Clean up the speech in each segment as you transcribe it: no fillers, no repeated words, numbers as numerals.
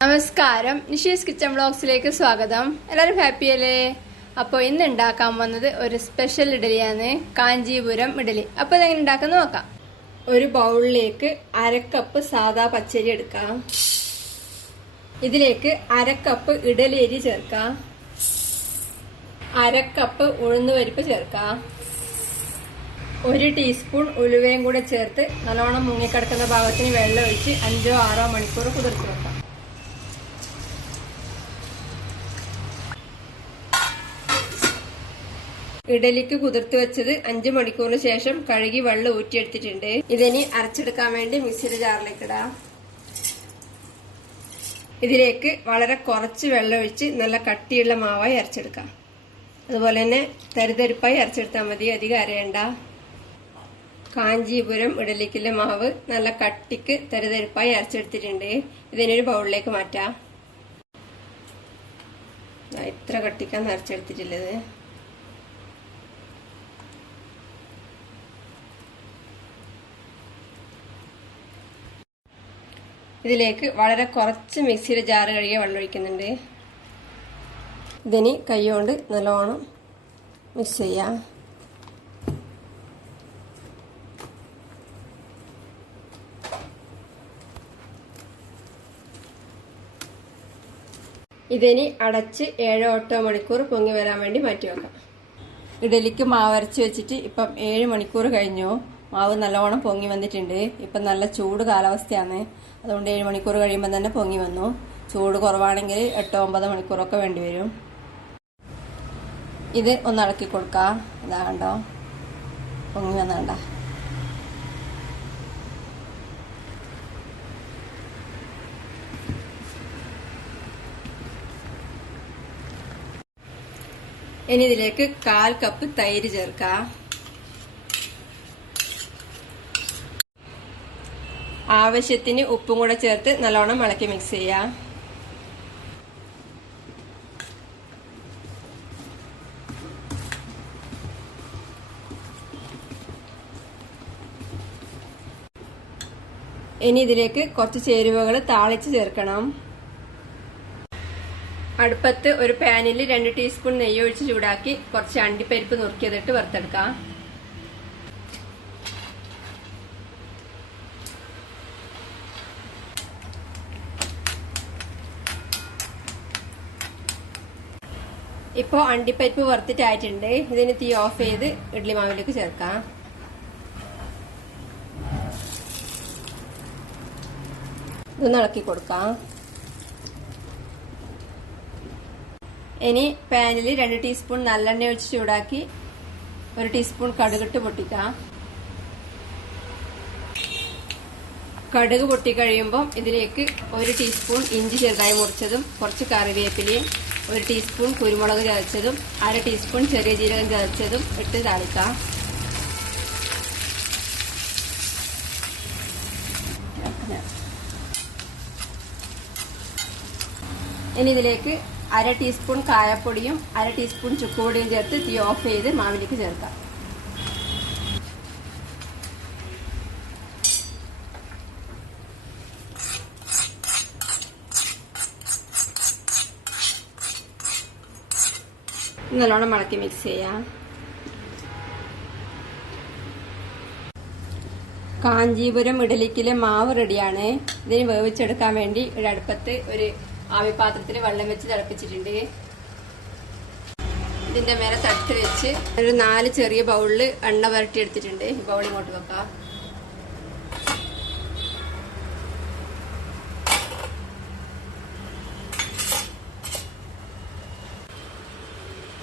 നമസ്കാരം, നിഷീസ് കിച്ചൺ വ്ളോഗ്സിലേക്ക് സ്വാഗതം. എല്ലാവരും ഹാപ്പി അല്ലേ? അപ്പോൾ ഇന്ന് ഉണ്ടാക്കാൻ വന്നത് ഒരു സ്പെഷ്യൽ ഇഡലിയാണ്, കാഞ്ചീപുരം ഇഡലി. അപ്പോൾ ഇതെങ്ങനെ ഉണ്ടാക്കുന്നത് നോക്കാം. ഒരു ബൗളിലേക്ക് അരക്കപ്പ് സാദാ പച്ചരി എടുക്കാം. ഇതിലേക്ക് അരക്കപ്പ് ഇഡലി അരി ചേർക്കാം. അരക്കപ്പ് ഉഴുന്നുപരിപ്പ് ചേർക്കാം. 1 ടീസ്പൂൺ ഉലുവയും കൂടെ ചേർത്ത് നല്ലോണം മുങ്ങിക്കിടക്കുന്ന ഭാഗത്തിന് വെള്ളം ഒഴിച്ച് 5-6 മണിക്കൂർ കുതിർത്ത് വെക്കാം. ഇഡലിക്ക് കുതിർത്ത് വെച്ചത് 5 മണിക്കൂറിന് ശേഷം കഴുകി വെള്ളം ഊറ്റിയെടുത്തിട്ടുണ്ട്. ഇതിനി അരച്ചെടുക്കാൻ വേണ്ടി മിക്സിയുടെ ജാറിലേക്ക് ഇടാം. ഇതിലേക്ക് വളരെ കുറച്ച് വെള്ളം ഒഴിച്ച് നല്ല കട്ടിയുള്ള മാവായി അരച്ചെടുക്കാം. അതുപോലെ തന്നെ തരിതരിപ്പായി അരച്ചെടുത്താൽ മതി, അധികം അരയണ്ട. കാഞ്ചീപുരം ഇഡലിക്കുള്ള മാവ് നല്ല കട്ടിക്ക് തരിതരിപ്പായി അരച്ചെടുത്തിട്ടുണ്ട്. ഇതിനൊരു ബൗളിലേക്ക് മാറ്റാം. ഇത്ര കട്ടിക്കാണ് അരച്ചെടുത്തിട്ടുള്ളത്. ഇതിലേക്ക് വളരെ കുറച്ച് മിക്സിയുടെ ജാറ് കഴുകിയ വെള്ളം ഒഴിക്കുന്നുണ്ട്. ഇതിനി കൈകൊണ്ട് നല്ലോണം മിക്സ് ചെയ്യാം. ഇതിനി അടച്ച് 7-8 മണിക്കൂർ പൊങ്ങി വരാൻ വേണ്ടി മാറ്റി വെക്കാം. ഇഡലിക്ക് മാവ് അരച്ച് വെച്ചിട്ട് ഇപ്പം 7 മണിക്കൂർ കഴിഞ്ഞു. മാവ് നല്ലോണം പൊങ്ങി വന്നിട്ടുണ്ട്. ഇപ്പം നല്ല ചൂട് കാലാവസ്ഥയാണ്, അതുകൊണ്ട് 7 മണിക്കൂർ കഴിയുമ്പോൾ തന്നെ പൊങ്ങി വന്നു. ചൂട് കുറവാണെങ്കിൽ 8-9 മണിക്കൂറൊക്കെ വേണ്ടി വരും. ഇത് ഒന്ന് ഇളക്കി കൊടുക്കാം. ഇതാ കണ്ടോ, പൊങ്ങി വന്നണ്ട. ഇനി ഇതിലേക്ക് 1/4 കപ്പ് തൈര് ചേർക്കാം. ആവശ്യത്തിന് ഉപ്പും കൂടെ ചേർത്ത് നല്ലോണം ഇളക്കി മിക്സ് ചെയ്യാം. ഇനി ഇതിലേക്ക് കുറച്ച് ചേരുവകൾ താളിച്ച് ചേർക്കണം. അടുപ്പത്ത് ഒരു പാനിൽ 2 ടീസ്പൂൺ നെയ്യ് ഒഴിച്ച് ചൂടാക്കി കുറച്ച് അണ്ടിപ്പരിപ്പ് നുറുക്കിയതിട്ട് വറുത്തെടുക്കാം. ഇപ്പോൾ അണ്ടിപ്പരിപ്പ് വറുത്തിട്ടായിട്ടുണ്ട്. ഇതിന് തീ ഓഫ് ചെയ്ത് ഇഡ്ലി മാവിലേക്ക് ചേർക്കാം. ഇതൊന്ന് ഇളക്കി കൊടുക്കാം. ഇനി പാനിൽ 2 ടീസ്പൂൺ നല്ലെണ്ണ ഒഴിച്ച് ചൂടാക്കി 1 ടീസ്പൂൺ കടുകിട്ട് പൊട്ടിക്കാം. കടുക് പൊട്ടിക്കഴിയുമ്പോൾ ഇതിലേക്ക് 1 ടീസ്പൂൺ ഇഞ്ചി ചെറുതായി മുറിച്ചതും കുറച്ച് കറിവേപ്പിലയും 1 ടീസ്പൂൺ കുരുമുളക് ചതച്ചതും 1/2 ടീസ്പൂൺ ചെറിയ ജീരകം ചതച്ചതും ഇട്ട് താളിക്കാം. ഇനി ഇതിലേക്ക് 1/2 ടീസ്പൂൺ കായപ്പൊടിയും 1/2 ടീസ്പൂൺ ചുക്കുപൊടിയും ചേർത്ത് തീ ഓഫ് ചെയ്ത് മാവിലേക്ക് ചേർക്കാം. നല്ലോണം ഇളക്കി മിക്സ് ചെയ്യാം. കാഞ്ചീപുരം ഇഡലിക്കിലെ മാവ് റെഡിയാണ്. ഇതിന് വേവിച്ചെടുക്കാൻ വേണ്ടി ഒരു അടുപ്പത്ത് ഒരു ആവിപാത്രത്തിൽ വെള്ളം വെച്ച് തിളപ്പിച്ചിട്ടുണ്ട്. ഇതിന്റെ മേലെ തട്ട് വെച്ച് ഒരു 4 ചെറിയ ബൗളില് എണ്ണ വരട്ടി എടുത്തിട്ടുണ്ട്. ഈ ബൗൾ ഇങ്ങോട്ട് വെക്കാം.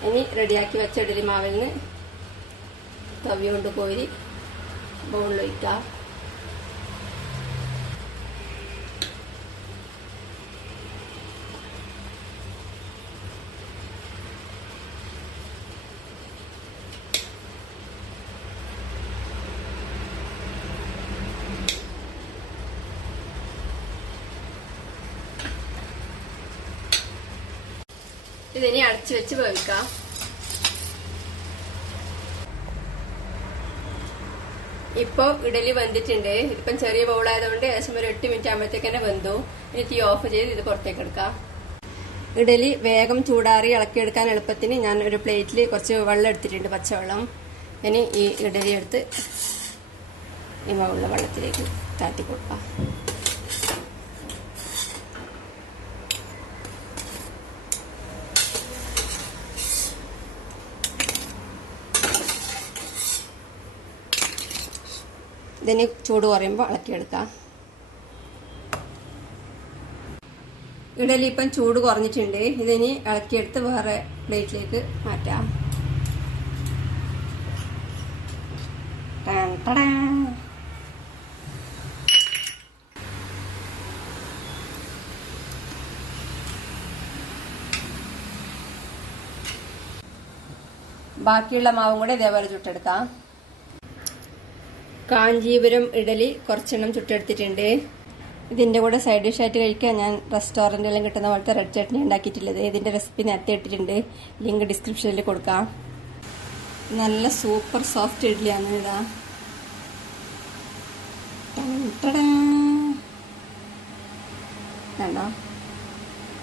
ഇനി റെഡിയാക്കി വെച്ച ഇഡലി മാവിൽ നിന്ന് തവി കൊണ്ട് കോരി ബൗളിൽ ഒഴിക്കാം. ഇതിനി അടച്ചു വെച്ച് വേവിക്കാം. ഇപ്പൊ ഇഡലി വെന്തിട്ടുണ്ട്. ഇപ്പം ചെറിയ ബൗളായതുകൊണ്ട് ഏകദേശം ഒരു 8 മിനിറ്റ് ആകുമ്പോഴത്തേക്ക് തന്നെ വെന്തു. ഇനി തീ ഓഫ് ചെയ്ത് ഇത് പുറത്തേക്ക് എടുക്കാം. ഇഡലി വേഗം ചൂടാറി ഇളക്കിയെടുക്കാൻ എളുപ്പത്തിന് ഞാൻ ഒരു പ്ലേറ്റിൽ കുറച്ച് വെള്ളം എടുത്തിട്ടുണ്ട്, പച്ചവെള്ളം. ഇനി ഈ ഇഡലി എടുത്ത് ഈ ഉള്ള വെള്ളത്തിലേക്ക് താത്തി കൊടുക്കാം. ഇതിന് ചൂട് കുറയുമ്പോൾ ഇളക്കിയെടുക്കാം. ഇഡലി ഇപ്പം ചൂട് കുറഞ്ഞിട്ടുണ്ട്. ഇതിനി ഇളക്കിയെടുത്ത് വേറെ പ്ലേറ്റിലേക്ക് മാറ്റാം. ബാക്കിയുള്ള മാവും കൂടെ ഇതേപോലെ ചുട്ടെടുക്കാം. കാഞ്ചീപുരം ഇഡലി കുറച്ചെണ്ണം ചുട്ടെടുത്തിട്ടുണ്ട്. ഇതിന്റെ കൂടെ സൈഡ് ഡിഷ് ആയിട്ട് കഴിക്കാൻ ഞാൻ റെസ്റ്റോറൻറ്റിലെല്ലാം കിട്ടുന്ന പോലത്തെ റെഡ് ചട്നി ഉണ്ടാക്കിയിട്ടുള്ളത്. ഇതിന്റെ റെസിപ്പി നേരത്തെ ഇട്ടിട്ടുണ്ട്, ലിങ്ക് ഡിസ്ക്രിപ്ഷനിൽ കൊടുക്കാം. നല്ല സൂപ്പർ സോഫ്റ്റ് ഇഡ്ഡലിയാണ് ഇതാ. കണ്ടോ,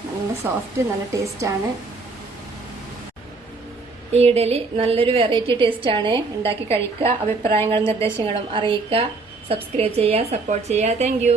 നല്ല സോഫ്റ്റ്, നല്ല ടേസ്റ്റാണ്. ഈ ഇഡലി നല്ലൊരു വെറൈറ്റി ടേസ്റ്റാണ്. ഉണ്ടാക്കി കഴിക്കുക. അഭിപ്രായങ്ങളും നിർദ്ദേശങ്ങളും അറിയിക്കുക. സബ്സ്ക്രൈബ് ചെയ്യുക, സപ്പോർട്ട് ചെയ്യുക. Thank you.